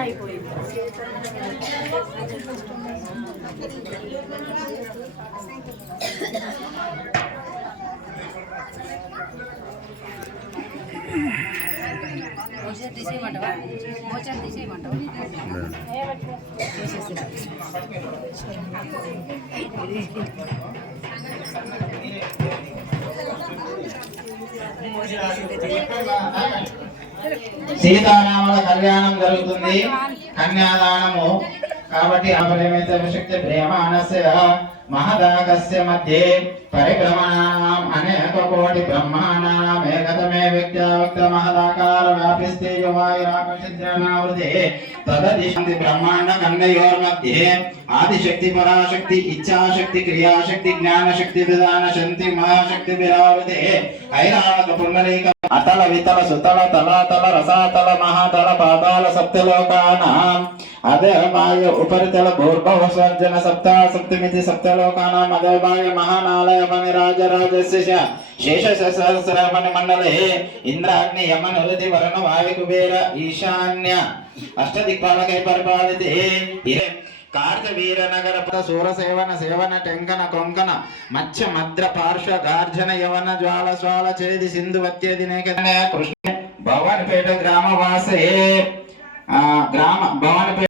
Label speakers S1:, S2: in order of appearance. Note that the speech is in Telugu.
S1: అయిపోయింది
S2: భోజనం తీసేయమంటావా భోజనం తీసేయమంటావా చేసేసి
S3: సీతారాముల కళ్యాణం జరుగుతుంది. కన్యాదానము. కాబట్టి అపరిమిత శక్తి ప్రేమానస్య మహదాగస్య మధ్య పరిభ్రమణానాం అనేక కోటి బ్రహ్మాణానాం ఏకతమే వ్యక్త్యావక్త మహదాకార వ్యాపిస్తే యువాయురాకచిద్రనావృతే తదదిశంతి బ్రహ్మాండ ఖండయోర్మధ్యే ఆదిశక్తి పరాశక్తి ఇచ్ఛాశక్తి క్రియాశక్తి జ్ఞానశక్తి విధాన శక్తి మహాశక్తి విరావృతే. ఐరావత పుండరీక అతల వితల సుతల తలాతల రసాతల మహాతల పాతాల సప్తలోకానాం. అధర్మాయ ఉపరితల భూర్భవ స్వర్జన సప్తా సప్తమితి సప్తలోకానాం అధర్మాయ మహానాలయ మణి రాజరాజస్య శేష సహస్రమణి మండలే. ఇంద్రాగ్ని యమ నరుది వరుణ వాయు కుబేర ఈశాన్య. అష్టదిక్పాలకై పరిపాలితే. కార్తవీర నగర సూరసేవన సేవన టెంకన కొంకన మత్స్య మద్ర పార్శ్వ గార్జన యవన జ్వాల జ్వాల చేది సింధు వత్యేది కృష్ణ భవన్పేట గ్రామవాసే. గ్రామ భవన్పేట